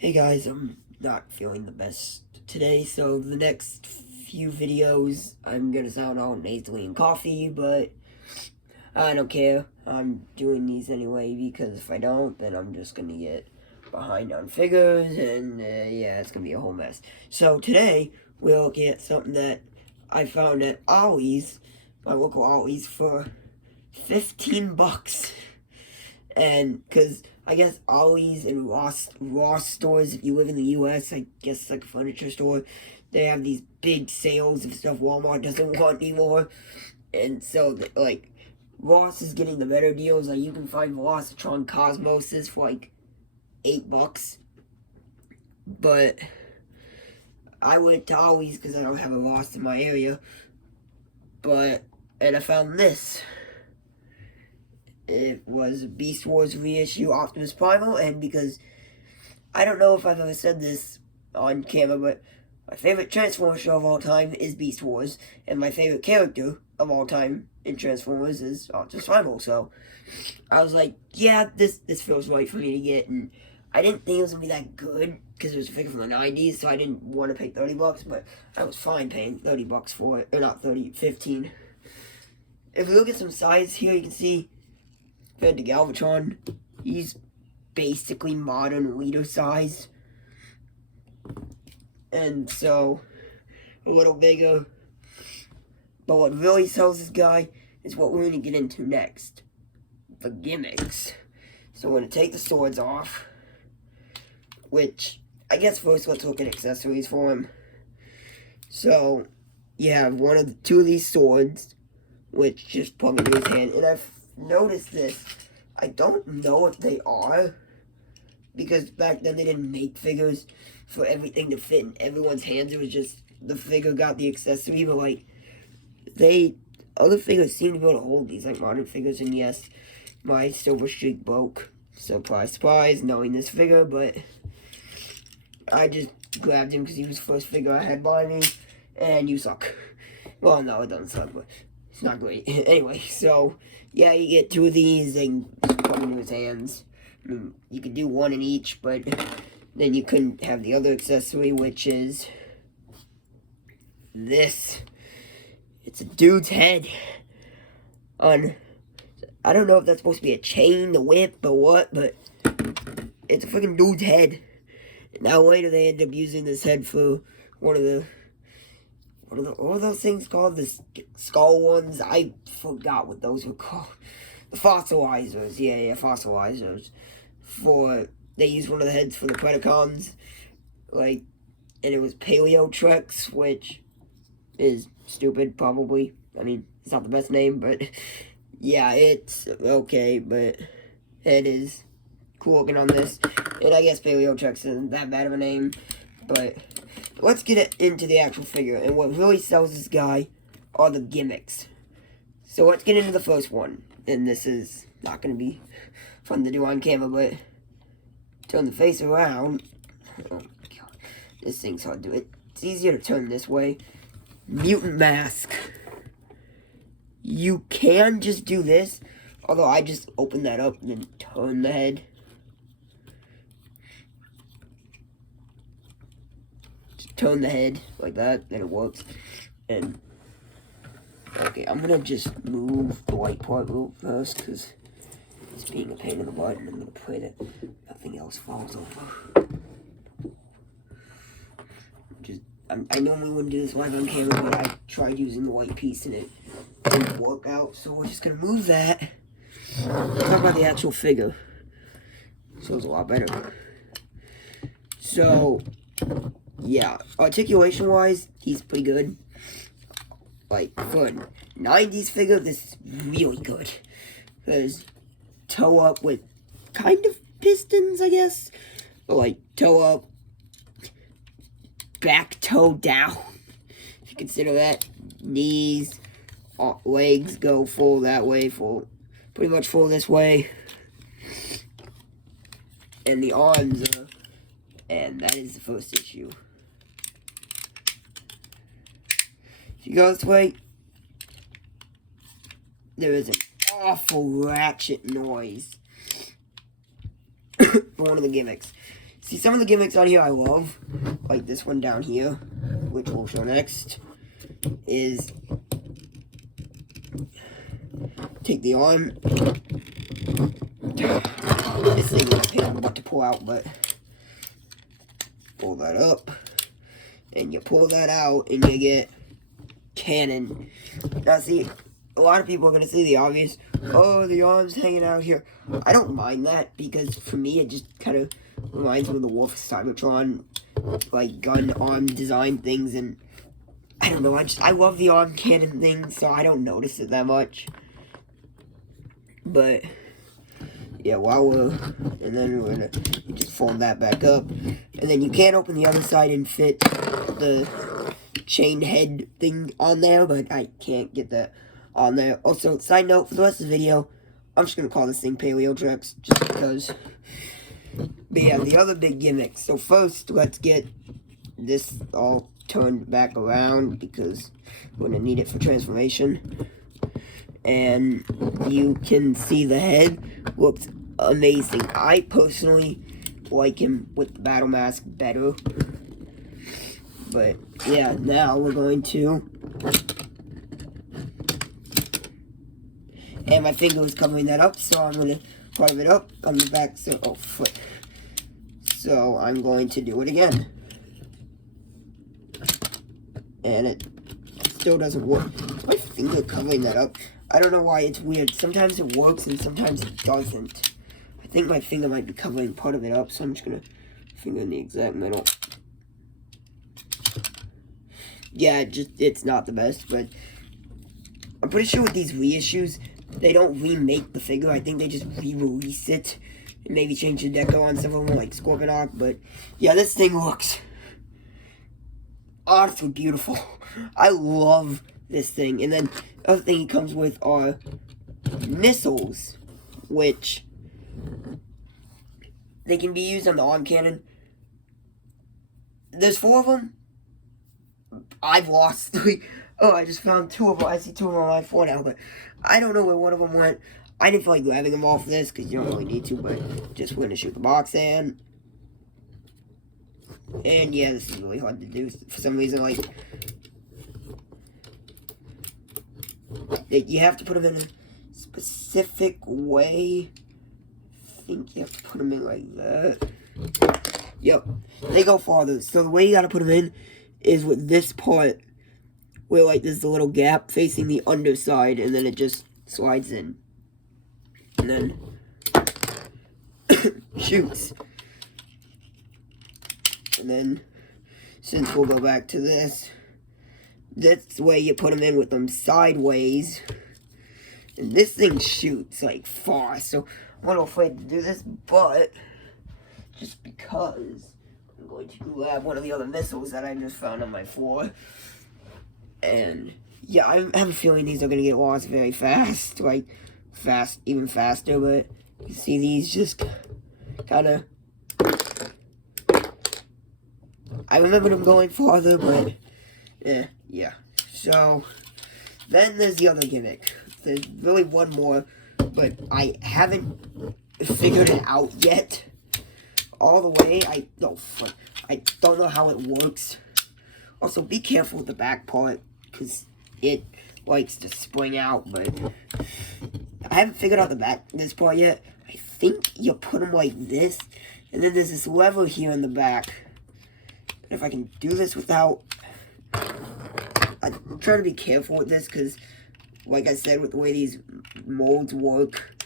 Hey guys, I'm not feeling the best today, so the next few videos I'm gonna sound all nasally and coffee, but I don't care. I'm doing these anyway because if I don't, then I'm just gonna get behind on figures, and yeah, it's gonna be a whole mess. So today we're looking at something that I found at Ollie's, my local Ollie's, for 15 bucks. And because I guess Ollie's and Ross stores, if you live in the U.S., I guess like a furniture store, they have these big sales of stuff Walmart doesn't want anymore. And so, like, Ross is getting the better deals. Like, you can find Velocitron Cosmoses for like $8. But I went to Ollie's because I don't have a Ross in my area. And I found this. It was Beast Wars reissue Optimus Primal, and because I don't know if I've ever said this on camera, but my favorite Transformers show of all time is Beast Wars, and my favorite character of all time in Transformers is Optimus Primal. So I was like, yeah, this feels right for me to get, and I didn't think it was gonna be that good because it was a figure from the '90s, so I didn't want to pay $30, but I was fine paying $30 for it, or not 30, 15. If we look at some size here, you can see. Compared to Galvatron, he's basically modern leader size. And so, a little bigger. But what really sells this guy is what we're going to get into next. The gimmicks. So we're going to take the swords off. Which, I guess first let's look at accessories for him. So, you have two of these swords, which just plug into his hand. And I've noticed this. I don't know if they are, because back then they didn't make figures for everything to fit in everyone's hands. It was just the figure got the accessory, but like other figures seem to be able to hold these, like modern figures. And yes, my silver streak broke. Surprise, surprise, knowing this figure, but I just grabbed him because he was the first figure I had by me, and you suck. Well, no, it doesn't suck, but it's not great. Anyway, so yeah, you get two of these and put them into his hands. I mean, you could do one in each, but then you couldn't have the other accessory, which is this. It's a dude's head on, I don't know if that's supposed to be a chain, the whip, or what, but it's a freaking dude's head. Now later they end up using this head for what are those things called? The skull ones? I forgot what those were called. The fossilizers. Yeah, fossilizers. They used one of the heads for the Predacons. And it was Paleotrex, which is stupid, probably. I mean, it's not the best name, but yeah, it's okay, but it is cool looking on this. And I guess Paleotrex isn't that bad of a name, but let's get into the actual figure. And what really sells this guy are the gimmicks. So let's get into the first one. And this is not going to be fun to do on camera, but turn the face around. Oh my god. This thing's hard to do. It's easier to turn this way. Mutant mask. You can just do this, although I just open that up and then turn the head. Turn the head like that, and it works. And okay, I'm gonna just move the white part real first because it's being a pain in the butt, and I'm gonna pray that nothing else falls over. I normally wouldn't do this live on camera, but I tried using the white piece and it didn't work out, so we're just gonna move that. Talk about the actual figure. So it's a lot better. So yeah, articulation-wise, he's pretty good. Like, for a 90s figure, this is really good. Because toe up with kind of pistons, I guess. But, like, toe up, back toe down. If you consider that. Knees, legs go full that way, pretty much full this way. And the arms are, and that is the first issue. If you go this way, there is an awful ratchet noise for one of the gimmicks. See, some of the gimmicks on here I love, like this one down here, which we'll show next, is take the arm. This thing is a pain in the butt to pull out, but pull that up, and you pull that out, and you get cannon. Now, see, a lot of people are going to see the obvious, oh, the arm's hanging out here. I don't mind that, because for me, it just kind of reminds me of the Wolf Cybertron, like, gun arm design things, and I don't know, I love the arm cannon thing, so I don't notice it that much. But yeah, and then we're gonna just fold that back up, and then you can't open the other side and fit the chain head thing on there, but I can't get that on there. Also, side note, for the rest of the video, I'm just gonna call this thing Paleo Drex, just because. But yeah, the other big gimmick. So first, let's get this all turned back around, because we're gonna need it for transformation. And you can see the head looks amazing. I personally like him with the battle mask better. But yeah, now we're going to, and my finger is covering that up, so I'm going to carve it up on the back, foot. So I'm going to do it again. And it still doesn't work. My finger covering that up. I don't know why, it's weird. Sometimes it works and sometimes it doesn't. I think my finger might be covering part of it up, so I'm just gonna finger in the exact middle. Yeah, it's not the best, but I'm pretty sure with these reissues, they don't remake the figure. I think they just re-release it and maybe change the deco on some of them, like Scorpion Arc. But yeah, this thing looks honestly beautiful. I love this thing. And then the other thing it comes with are missiles, which they can be used on the arm cannon. There's 4 of them. I've lost 3. Oh, I just found 2 of them. I see 2 of them on my phone now, but I don't know where one of them went. I didn't feel like grabbing them off this, because you don't really need to, but just we're going to shoot the box in. And yeah, this is really hard to do for some reason. Like, you have to put them in a specific way. I think you have to put them in like that. Yep, they go farther. So the way you gotta put them in is with this part, where like there's a little gap facing the underside, and then it just slides in. And then shoots. And then, since we'll go back to this, that's the way you put them in, with them sideways. And this thing shoots like far, so I'm a little afraid to do this, but just because I'm going to grab one of the other missiles that I just found on my floor. And yeah, I have a feeling these are going to get lost very fast, like even faster, but you see these just kind of, I remember them going farther, but yeah. So then there's the other gimmick. There's really one more, but I haven't figured it out yet all the way. I don't know how it works. Also, be careful with the back part, because it likes to spring out, but I haven't figured out this part yet. I think you put them like this, and then there's this lever here in the back. If I can do this without, I'm trying to be careful with this, because like I said, with the way these molds work,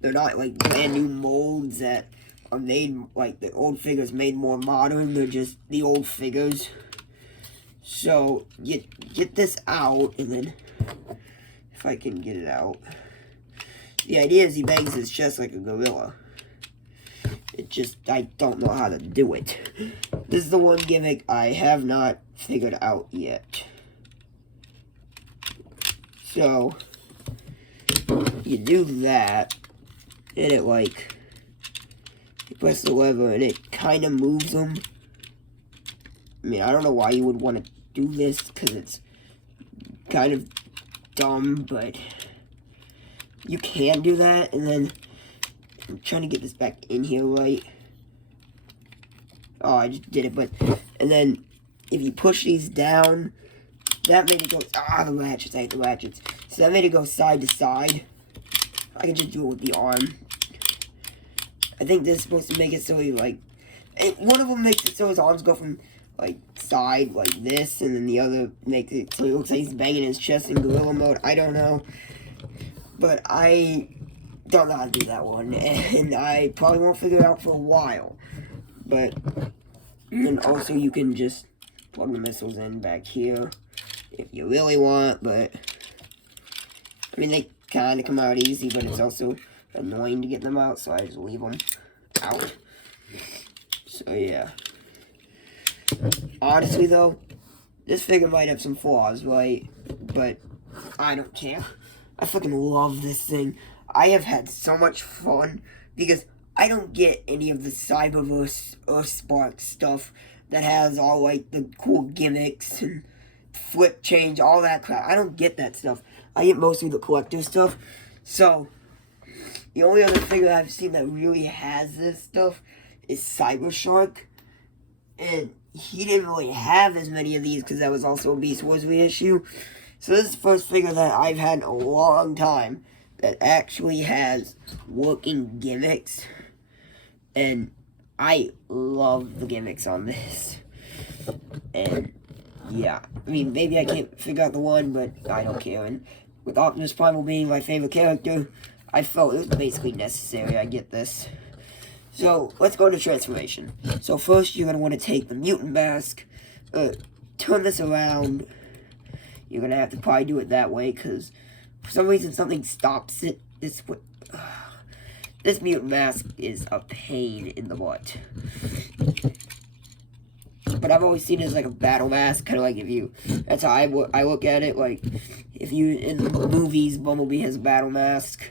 they're not like brand new molds that are made, like the old figures made more modern. They're just the old figures. So you get this out, and then if I can get it out, the idea is he bangs his chest like a gorilla. It just, I don't know how to do it. This is the one gimmick I have not figured out yet. So, you do that, and it like, you press the lever and it kind of moves them. I mean, I don't know why you would want to do this, because it's kind of dumb, but you can do that. And then I'm trying to get this back in here right. Oh, I just did it, but... And then, if you push these down, that made it go... Ah, the latchets. I hate the latchets. So that made it go side to side. I can just do it with the arm. I think this is supposed to make it so you, like... One of them makes it so his arms go from, like, side, like this, and then the other makes it so he looks like he's banging his chest in gorilla mode. I don't know. But I don't know how to do that one, and I probably won't figure it out for a while. But, and also you can just plug the missiles in back here if you really want, but, I mean, they kind of come out easy, but it's also annoying to get them out, so I just leave them out. So, yeah. Honestly, though, this figure might have some flaws, right? But I don't care. I fucking love this thing. I have had so much fun because I don't get any of the Cyberverse Earthspark stuff that has all, like, the cool gimmicks and flip change, all that crap. I don't get that stuff. I get mostly the collector stuff. So, the only other figure I've seen that really has this stuff is Cybershark. And he didn't really have as many of these because that was also a Beast Wars reissue. So this is the first figure that I've had in a long time that actually has working gimmicks. And I love the gimmicks on this. And yeah, I mean, maybe I can't figure out the one, but I don't care. And with Optimus Primal being my favorite character, I felt it was basically necessary. I get this. So, let's go to transformation. So first, you're going to want to take the mutant mask, turn this around. You're going to have to probably do it that way, because for some reason something stops it this way. This mutant mask is a pain in the butt. But I've always seen it as like a battle mask, kind of like if you... That's how I look at it, like, if you, in the movies, Bumblebee has a battle mask,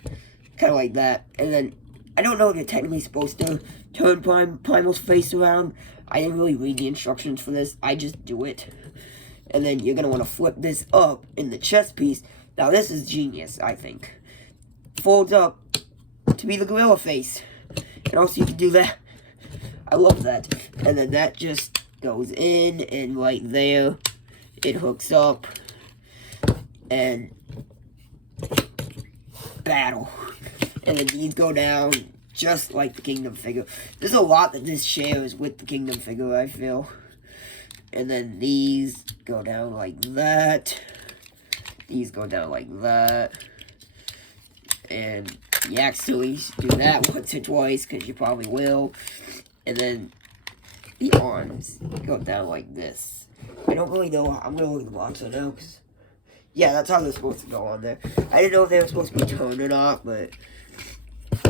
kind of like that. And then, I don't know if you're technically supposed to turn Primal's face around. I didn't really read the instructions for this. I just do it. And then you're going to want to flip this up in the chest piece. Now, this is genius, I think. Folds up to be the gorilla face. And also, you can do that. I love that. And then that just goes in, and right there, it hooks up. And battle. And then these go down just like the Kingdom figure. There's a lot that this shares with the Kingdom figure, I feel. And then these go down like that. These go down like that. And you actually do that once or twice, because you probably will. And then the arms go down like this. I don't really know. I'm going to look at the box right now, because... Yeah, that's how they're supposed to go on there. I didn't know if they were supposed to be turned or not, but...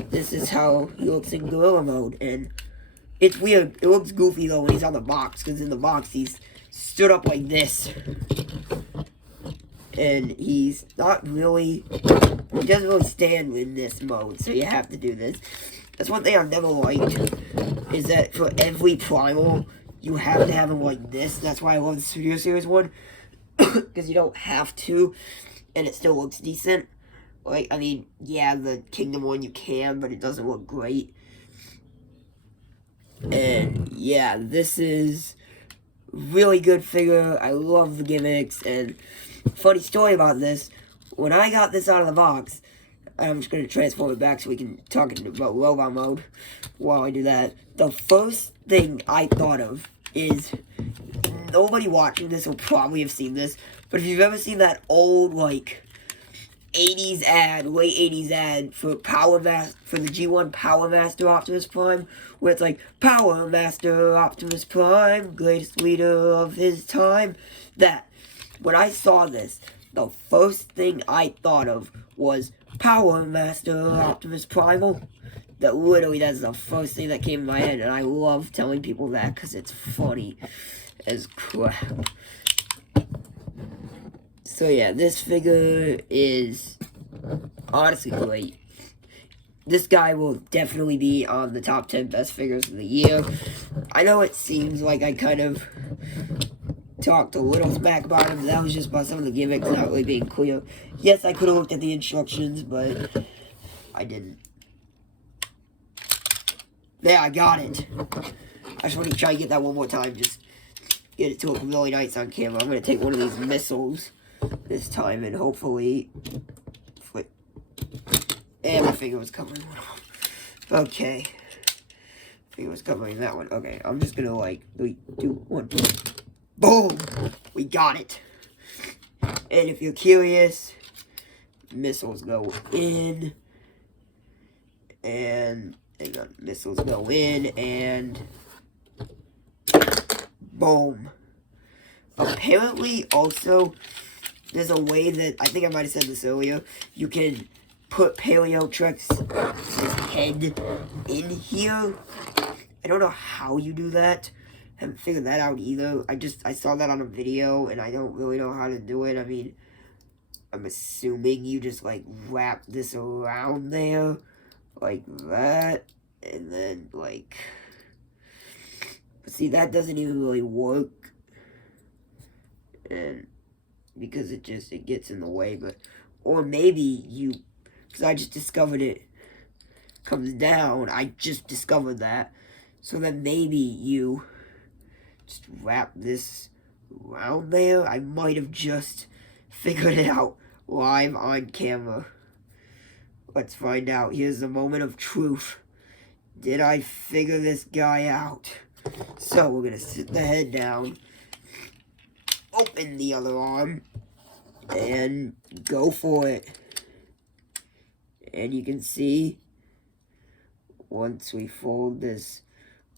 This is how he looks in gorilla mode, and it's weird. It looks goofy, though, when he's on the box, because in the box, he's stood up like this. And he's not really... He doesn't really stand in this mode, so you have to do this. That's one thing I've never liked, is that for every primal, you have to have him like this. That's why I love the Studio Series one, because you don't have to, and it still looks decent. Like, I mean, yeah, the Kingdom one you can, but it doesn't look great. And, yeah, this is really good figure. I love the gimmicks, and funny story about this, when I got this out of the box, I'm just going to transform it back so we can talk about robot mode while I do that. The first thing I thought of is, nobody watching this will probably have seen this, but if you've ever seen that old, like, 80s ad, late 80s ad for for the G1 Power Master Optimus Prime, where it's like, Power Master Optimus Prime, greatest leader of his time. That, when I saw this, the first thing I thought of was Power Master Optimus Primal. That literally, that's the first thing that came in my head, and I love telling people that, because it's funny as crap. So yeah, this figure is honestly great. This guy will definitely be on the top 10 best figures of the year. I know it seems like I kind of talked a little smack about him, but that was just about some of the gimmicks not really being clear. Yes, I could have looked at the instructions, but I didn't. There, I got it. I just want to try and get that one more time. Just get it to look really nice on camera. I'm going to take one of these missiles this time and hopefully flip. And my finger was covering one of them. Okay. Finger was covering that one. Okay, I'm just going to like 3, 2, 1. Boom! We got it. And if you're curious, missiles go in. And missiles go in and boom. Apparently, also, there's a way that, I think I might have said this earlier, you can put Paleo Trek's head in here. I don't know how you do that. I haven't figured that out either. I saw that on a video, and I don't really know how to do it. I mean, I'm assuming you just, like, wrap this around there, like that, and then, like, see, that doesn't even really work, and, because it gets in the way, but, or maybe you, because I just discovered it comes down, I just discovered that, so then maybe you just wrap this around there. I might have just figured it out live on camera. Let's find out. Here's the moment of truth. Did I figure this guy out? So, we're going to sit the head down, open the other arm, and go for it. And you can see, once we fold this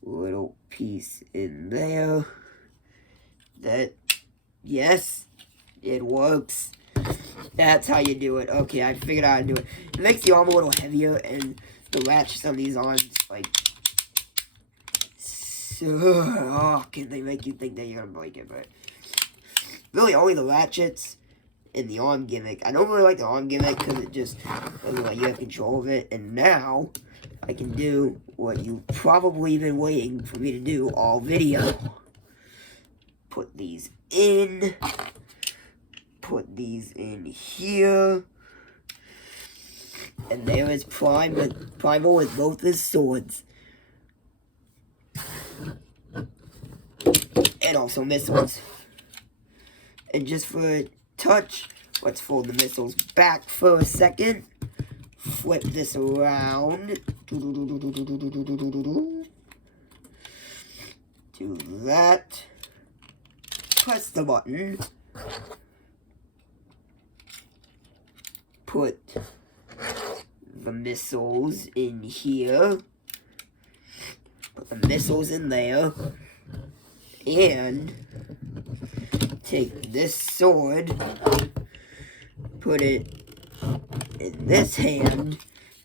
little piece in there, that, yes, it works. That's how you do it. Okay, I figured out how to do it. It makes the arm a little heavier, and the ratchets on these arms, like, so, can they make you think that you're gonna break it, but really only the ratchets and the arm gimmick. I don't really like the arm gimmick because it just doesn't let you have control of it, and now I can do what you've probably been waiting for me to do all video. Put these in. Put these in here. And there is Primal with both his swords. And also missiles. And just for a touch, let's fold the missiles back for a second. Flip this around. Do that. Press the button. Put the missiles in here. Put the missiles in there. And take this sword. Put it in this hand.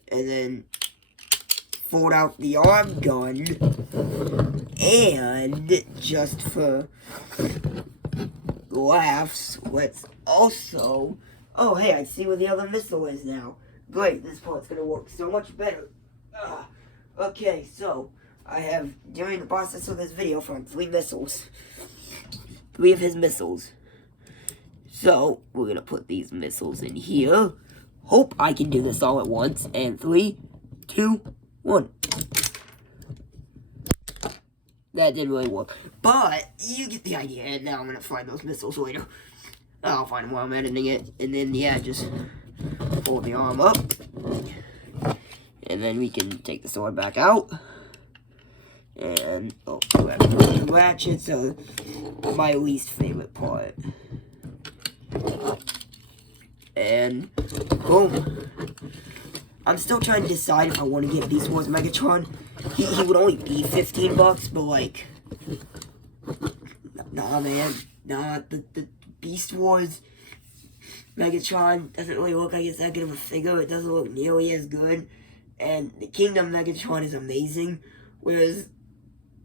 And then fold out the arm gun. And just for laughs, let's also... Oh, hey, I see where the other missile is now. Great, this part's gonna work so much better. Okay, so, I have, during the process of this video, found 3 missiles. 3 of his missiles. So, we're gonna put these missiles in here. Hope I can do this all at once. And 3, 2, 1. That didn't really work. But, you get the idea, and now I'm gonna find those missiles later. I'll find them while I'm editing it. And then, yeah, just fold the arm up. And then we can take the sword back out. And, oh, the ratchet, so my least favorite part. And, boom. I'm still trying to decide if I want to get Beast Wars Megatron. He would only be $15, but, like, nah, man. Nah, the Beast Wars Megatron doesn't really look like it's that good of a figure. It doesn't look nearly as good. And the Kingdom Megatron is amazing. Whereas,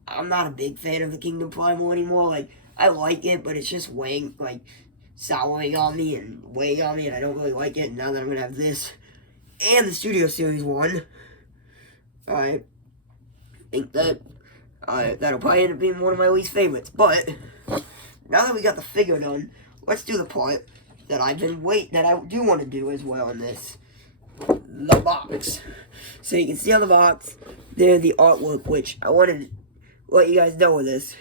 I'm not a big fan of the Kingdom Primal anymore. Like, I like it, but it's just weighing, like, souring on me and weighing on me, and I don't really like it. And now that I'm going to have this and the Studio Series 1, I think that that'll probably end up being one of my least favorites. But, now that we got the figure done, let's do the part that I've been that I do want to do as well in this. The box. So you can see on the box, there's the artwork, which I wanted to let you guys know of this.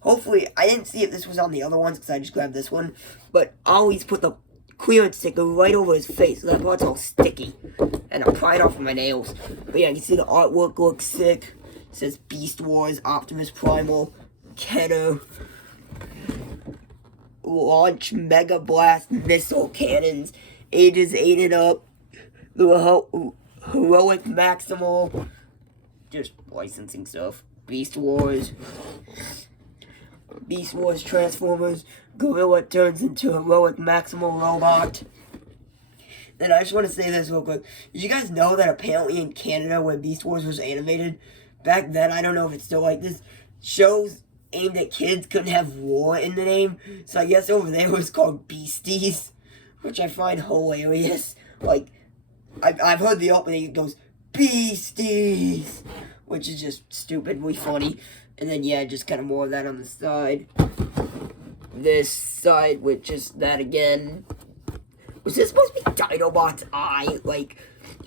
Hopefully, I didn't see if this was on the other ones because I just grabbed this one. But I always put the clearance sticker right over his face. So that part's all sticky. And I pry it off with my nails. But yeah, you can see the artwork looks sick. It says Beast Wars, Optimus Primal, Kenner, launch Mega Blast missile cannons, ages 8 and up, the heroic Maximal, just licensing stuff, Beast Wars Transformers, Gorilla turns into heroic Maximal robot. Then I just want to say this real quick. Did you guys know that apparently in Canada when Beast Wars was animated, back then, I don't know if it's still like this, shows aimed at kids couldn't have war in the name, so I guess over there it was called Beasties, which I find hilarious. Like, I've heard the opening, it goes, Beasties, which is just stupidly funny. And then, yeah, just kind of more of that on the side. This side, which is that again. Was this supposed to be Dinobot's eye? Like,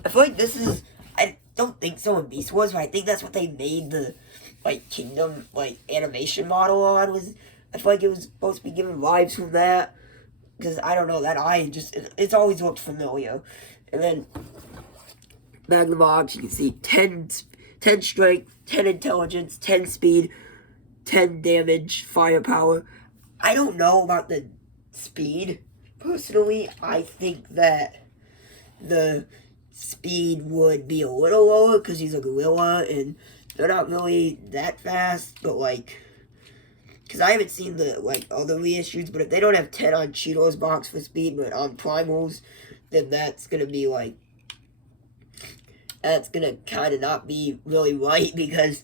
I feel like this is, I don't think so in Beast Wars, but I think that's what they made the, like, Kingdom, like, animation model on. I feel like it was supposed to be giving vibes from that. Because, I don't know, that eye just, it's always looked familiar. And then, back in the box, you can see 10 strength, 10 intelligence, 10 speed, 10 damage, firepower. I don't know about the speed. Personally, I think that the speed would be a little lower because he's a gorilla and they're not really that fast, but like, because I haven't seen the like other reissues, but if they don't have 10 on Cheetor's box for speed, but on primals, then that's gonna be like, that's gonna kind of not be really right because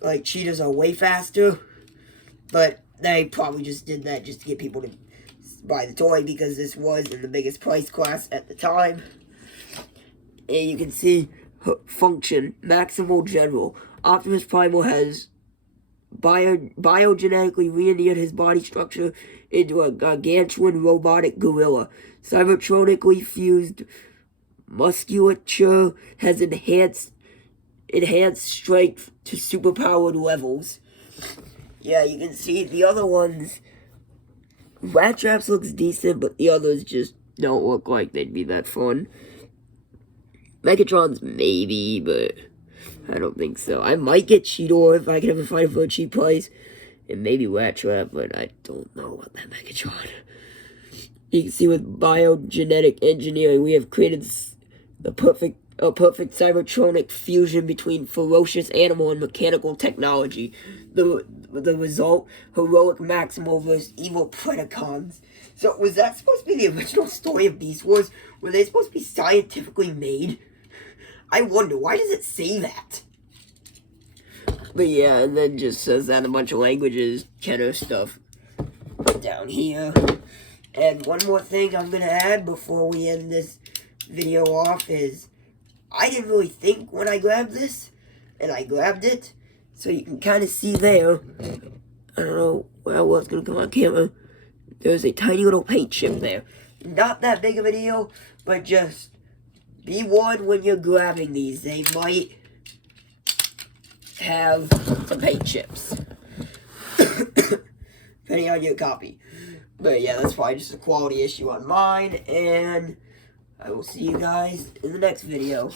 like cheetahs are way faster, but they probably just did that just to get people to buy the toy because this was in the biggest price class at the time. And you can see function, Maximal General. Optimus Primal has biogenetically re-engineered his body structure into a gargantuan robotic gorilla. Cybertronically fused musculature has enhanced strength to superpowered levels. Yeah, you can see the other ones. Rat Traps looks decent, but the others just don't look like they'd be that fun. Megatron's maybe, but I don't think so. I might get Cheetor if I can ever find it for a cheap price. And maybe Rat Trap, but I don't know about that Megatron. You can see with biogenetic engineering, we have created a perfect cybertronic fusion between ferocious animal and mechanical technology. The result, heroic Maximal versus evil Predacons. So was that supposed to be the original story of Beast Wars? Were they supposed to be scientifically made? I wonder, why does it say that? But yeah, and then just says that in a bunch of languages, Kenner stuff down here. And one more thing I'm going to add before we end this video off is, I didn't really think when I grabbed this, and I grabbed it, so you can kind of see there, I don't know how well it's going to come on camera, there's a tiny little paint chip there. Not that big of a deal, but just be warned when you're grabbing these, they might have some paint chips. Depending on your copy. But yeah, that's probably just a quality issue on mine, and I will see you guys in the next video.